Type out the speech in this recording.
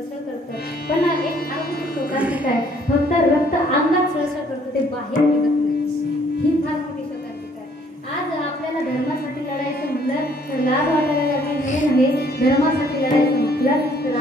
सळसळ करतं, पण एक आर्थिक शोकांतिक आहे, फक्त रक्त अंगात सळसळ करतं, ते बाहेर निघत नाही. ही फार मोठी शोकांतिक आहे. आज आपल्याला धर्मासाठी लढायचं म्हटलं तर लाज वाटायला लागली. हे नव्हे, धर्मासाठी लढायचं म्हटलं तर